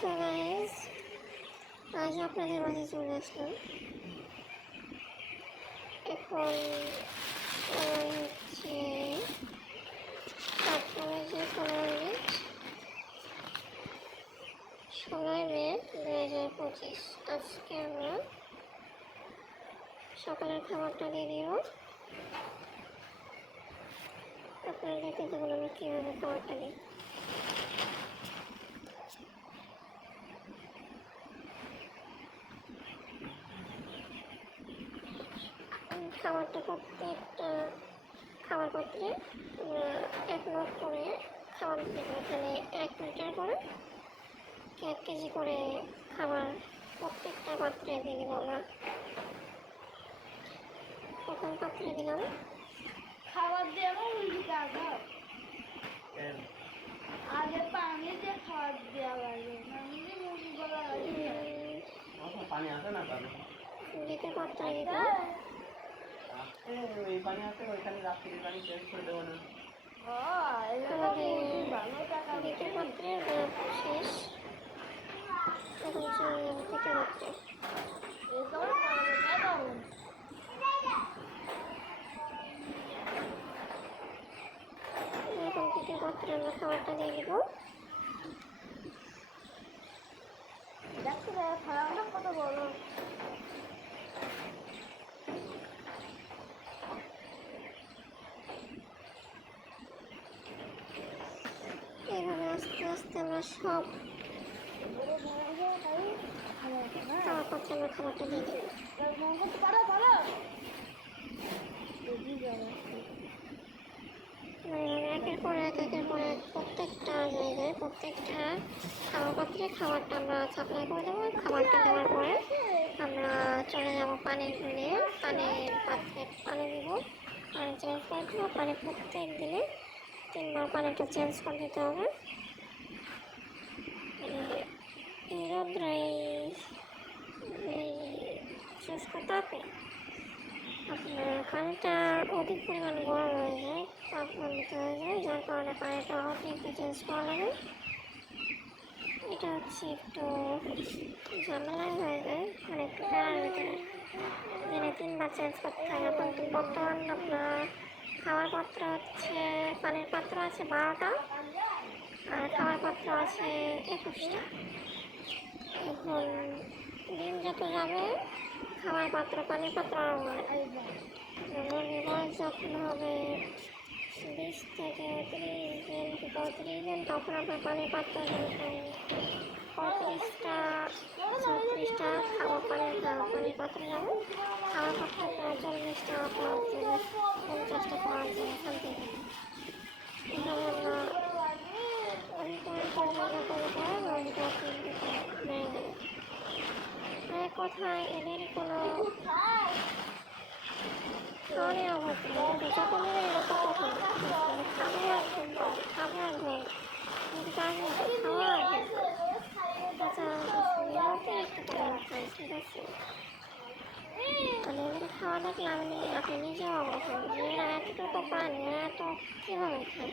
So guys, আজ আপনাদের মাঝে চলে আসলাম। এখন সময় হচ্ছে 16 মে 2025। আজকে আমরা সকালের খাবারটা দিয়ে দিব। আপনারা দেখতে থাকুন আমরা কীভাবে খাবারটা দিই। খাবারটা প্রত্যেকটা খাবার পাত্রে 1 মগ করে খাবার দিব। এখানে 1 লিটার করে 1 কেজি করে খাবার প্রত্যেকটা পাত্রে দিয়ে দিব। আমরা প্রথম পাত্রে দিলাম খাবার দেবো আগে পানি দিয়ে খাবার দেওয়া লাগে, পানি আছে না? দ্বিতীয় পাত্রে দিব ওই পানি আছে, ওইখানে রাত্রি পানি চেঞ্জ করে দেবো না। দ্বিতীয় পাত্রে শেষ। এখন চলে যাবো তৃতীয় পাত্রে। এখন তৃতীয় পাত্রে আমরা খাবারটা দিয়ে দিব। দেখো খাওয়াটা কত বড়। এইভাবে আস্তে আস্তে আমরা সব খাবার পাত্রে আমরা খাবারটা দিয়ে দিব। একের পর এক প্রত্যেকটা জায়গায় প্রত্যেকটা খাবার পাত্রে খাবারটা আমরা সাপ্লাই করে দেবো। খাবারটা দেওয়ার পরে আমরা চলে যাব পানির নিয়ে, পানির পাত্রে পানি দিব, পানি চেঞ্জ করে দেবো। পানি প্রত্যেক দিনে 3 বার পানিটা চেঞ্জ করে দিতে হবে। এই রোদ্রে এই শুষ্ক তাপে আপনার পানিটা অধিক পরিমাণ গরম হয়ে যায়, তাপমাত্রা হয়ে যায়, যার কারণে পানিটা অতিরিক্ত চেঞ্জ করা লাগে। এটা হচ্ছে একটু ঝামেলাই হয়ে যায়, মানে একটু প্যারার ভিতরে। দিনে 3 বার চেঞ্জ করতে হয়। এখন বর্তমান আপনার খাওয়ার পাত্র হচ্ছে, পানির পাত্র আছে 12টা আর খাওয়ার পাত্র আছে 21টা। এখন দিন যত যাবে খাওয়ার পাত্র পানির পাত্র মুরগির বয়স যখন হবে 20 থেকে 30 দিন কি 35 দিন, তখন আপনার পানির পাত্র 35টা 36টা খাওয়ার পানির পাত্র যাবে। খাওয়ার পাত্র 40টা 50টা পাওয়া যায় এখান থেকে। এখানে আমরা কথায় এদের কোনো খাওয়ানোর অভাব নেই। যখন এরকম কথা খাবো একদম খাবো একদম কিন্তু তার মধ্যে খাওয়া একদম খাই, ঠিক আছে? মানে এদের খাওয়া দেখলে আপনি নিজেও অবাক হবেন যে এরা এতটুকু পান, এরা এত কীভাবে খায়।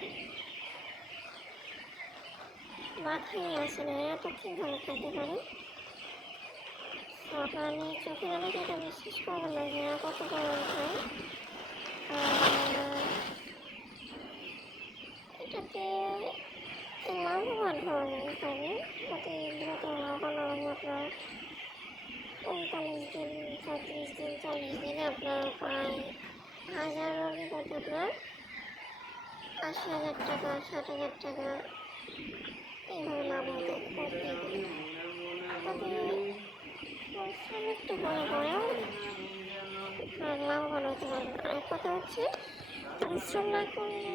মাথায় আসে না এত কীভাবে খেতে পারে। তো আপনারা চোখে দেখে এটা বিশ্বাস করবেন না যে এরা কত পরিমাণ খায়। এটাতে লাভবান হওয়া যায় পারে, অতি দ্রুত লাভবান হওয়া যায়। আপনার 39 দিন 36 দিন 40 দিনে আপনার প্রায় 1000 রোগী করতে আপনার 80,000 টাকা 60,000 টাকা এইভাবে লাভ হতে প্রত্যেকদিন। তবে পরিশ্রম একটু হলে পরেও লাভবান হতে পারবেন। আরেক কথা হচ্ছে পরিশ্রম না করলে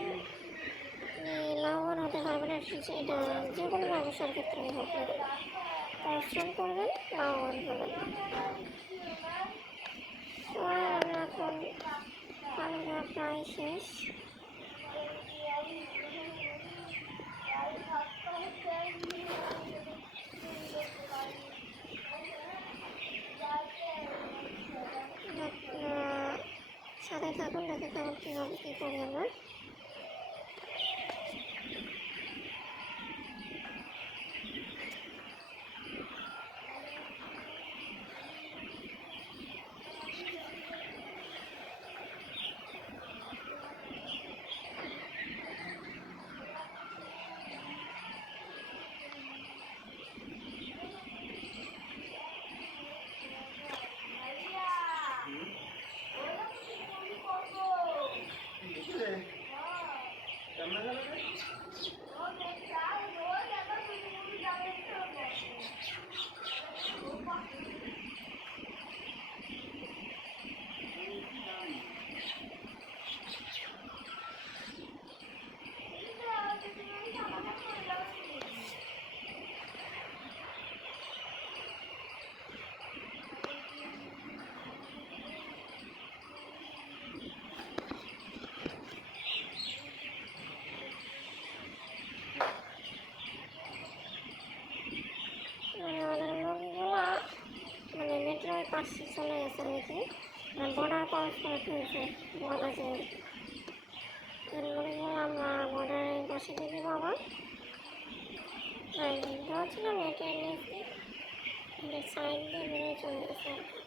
লাভবান হতে পারবেন। এটা যে কোনো ব্যবসার ক্ষেত্রে হোক না, পরিশ্রম করবেন লাভবান হবেন। আমরা এখন পানিটা প্রায় শেষ। সাথে থাকুন, দেখে থাকুন কীভাবে কী করি আমরা। মানে আমাদের মুরগিগুলো মানে মেট্রোর পাশে চলে গেছে আর কি, মানে বর্ডার ক্রস করে ফেলছে বলা যায়। মুরগিগুলো আমরা বর্ডারের পাশে দিয়ে দেবো আবার। আর দেওয়া ছিল নেটের নিচে, এদের সাইড দিয়ে বেরিয়ে চলে গেছে আর কি।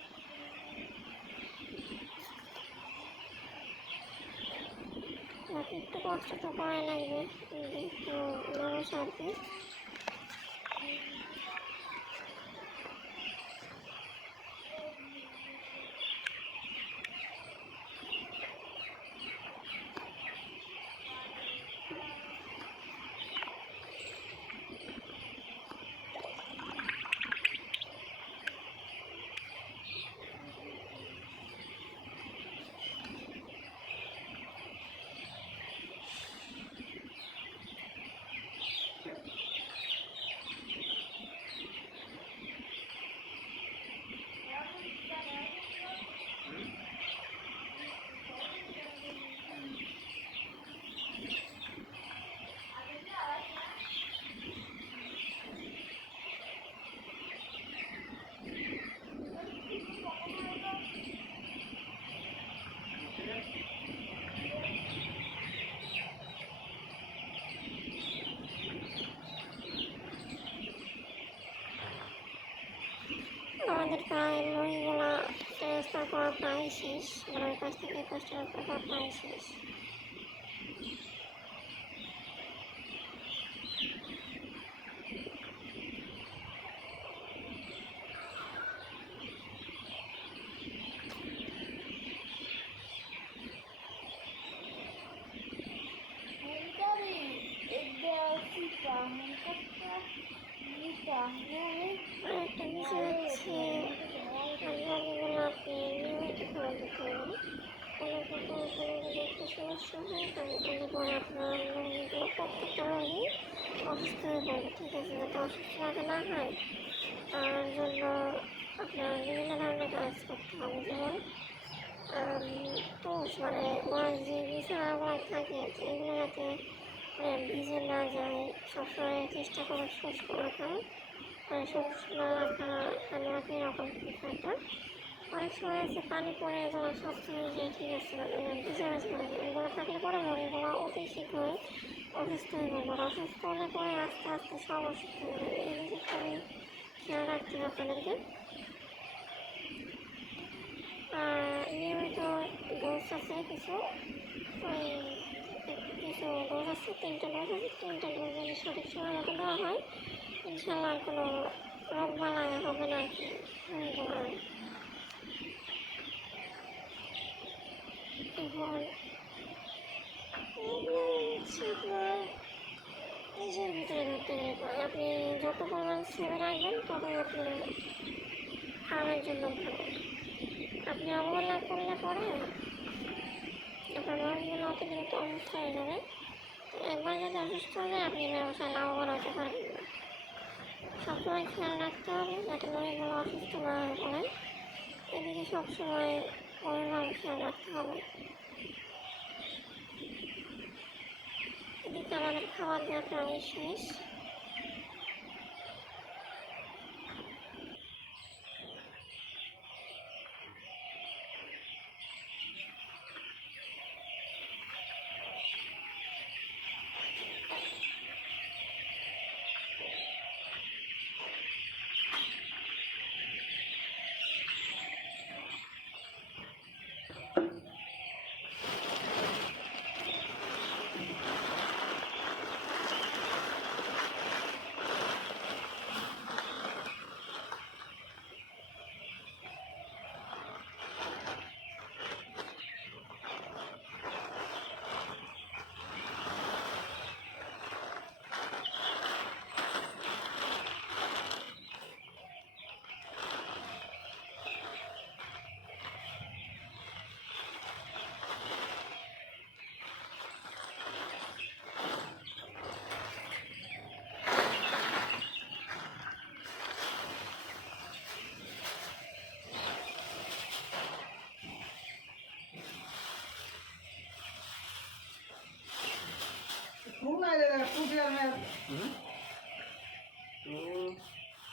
একটু কষ্ট তো করাই লাগবে, একটু মানুষ আর কি। আমাদের প্রায় মুরগিগুলো ট্রান্সফার করা প্রায় শেষ, মানে ওই পাশ থেকে এই পাশ ট্রান্সফার করা প্রায় শেষ। আরেকটা বিষয় হচ্ছে মুরগিগুলো আপনি নিয়মিত খাওয়াতে পারবেন। কোনো প্রকার কোনো যদি একটু সমস্যা হয় তাহলে পরে আপনার মুরগিগুলো প্রত্যেকটা মুরগি অসুস্থ হয়ে পড়বে, ঠিক আছে? যাতে অসুস্থ যাতে না হয় তার জন্য আপনার বিভিন্ন ধরনের কাজ করতে হবে। যেমন তুষ মানে মাছ যে বিছানাগুলো থাকে এগুলো যাতে ভিজে না যায়, সবসময় চেষ্টা করো শুষ্ক রাখার, মানে শুষ্ক না রাখা মানে রাখা এরকম বিষয়টা। অনেক সময় আছে পানি পরে এগুলো শক্ত হয়ে যায়, ঠিক আছে, ভিজে গেছে এগুলো থাকলে পরে মুরগিগুলো অতি শীঘ্রই অসুস্থ হয়ে যাবে। অসুস্থ হলে পরে আস্তে আস্তে সব অসুস্থ হয়ে যাবে। এদিকে খুবই খেয়াল রাখতে হবে আপনাদেরকে। নিয়মিত ডোজ আছে কিছু, ওই কিছু ডোজ আছে, 3টা ডোজ আছে। 3টা ডোজ যদি সঠিক সময় মতো দেওয়া হয় ইনশাল্লাহ আর কোনো রোগ বালাই হবে না আর কি। এখন আপনার নিজের ভিতরে ধরতে গেলে আপনি যত পরিমাণ সেভে রাখবেন ততই আপনার খাওয়ার জন্য ভালো। আপনি অবহেলা করলে পরে আপনার মুরগিগুলো অত দ্রুত অসুস্থ হয়ে যাবে। একবার যদি অসুস্থ হয়ে যায় আপনি ব্যবসায় লাভবান হতে পারবেন না। সবসময় খেয়াল রাখতে হবে যাতে মুরগিগুলো অসুস্থ না হয়ে পড়ে, এদিকে সবসময় পরিমাণ খেয়াল রাখতে হবে। এদিকে আমাদের খাবার দেওয়া প্রায় শেষ।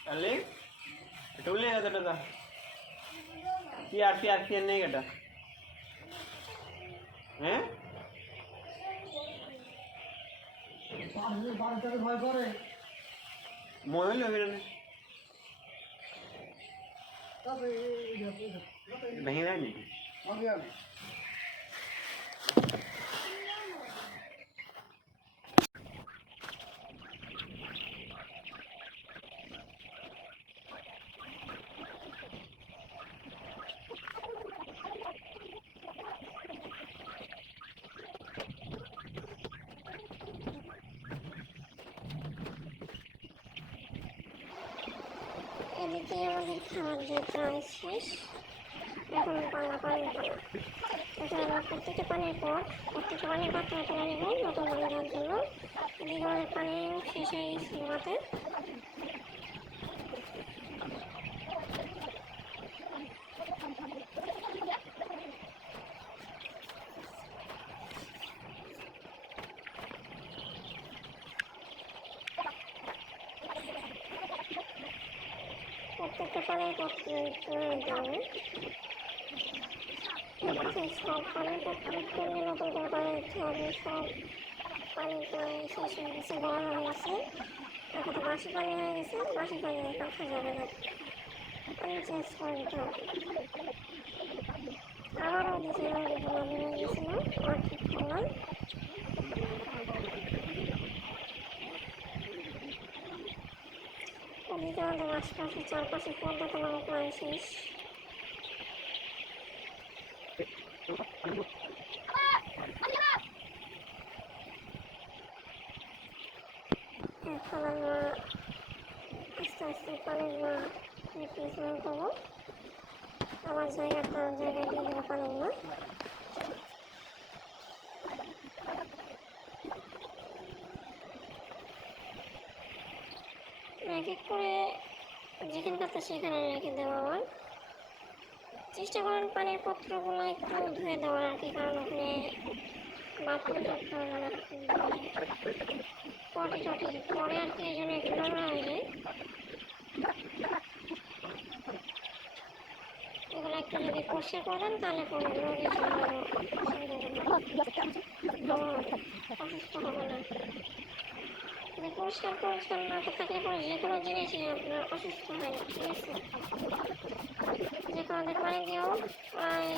डार्लिंग टूल नहीं आता था पी नहीं कटा हैं मोबाइल लगे नहीं रहा नहीं এদিকে আমাদের খাবার দিয়ে প্রায় শেষ। এখন পালা পানি পালা। এখন আমরা প্রত্যেকটা পানির পাত্র তুলে নেব নতুন পানি দেওয়ার জন্য। এদিকে আমাদের পানি শেষ হয়ে গেছে হাতে। প্রত্যেকটা পানির পাত্র তুলে নিতে হবে। সব পানির পাত্র তুলে নতুন করে পানি দিতে হবে। সব পানি প্রায় শেষ হয়ে গেছে, গরম হয়ে গেছে। এখন তো বাসি পানি হয়ে গেছে, বাসি পানি রাখা যাবে না, পানি চেঞ্জ করে দিতে হবে। আবারও দিতে হবে, গোলাপি হয়ে গেছিল, আর ঠিক করলাম। ওদিকে আমাদের আশপাশে চারপাশে পর্দা তোলানো প্রায় শেষ। এখন আমরা আস্তে আস্তে পানিগুলো রিপ্লেসমেন্ট করবো। আবার জায়গায় দিয়ে দেবো পানিগুলো। এক এক করে যেখানে পাতা সেখানে রেখে দেবো। আবার চেষ্টা করেন পানির পাত্রগুলো একটু ধুয়ে দেওয়ার আর কি, কারণ ওখানে বাথরুম করতে হবে না, পটি টটি পরে আর কি, এই জন্য একটু নোংরা হয়ে যায়। এগুলো একটু যদি পরিষ্কার করেন তাহলে কোনো রোগী অসুস্থ হবে না। পরিষ্কার পরিচ্ছন্ন না থাকলে পরে যে কোনো জিনিসই আপনার অসুস্থ হয় না, ঠিক আছে। যে আমাদের পানি দিয়েও প্রায়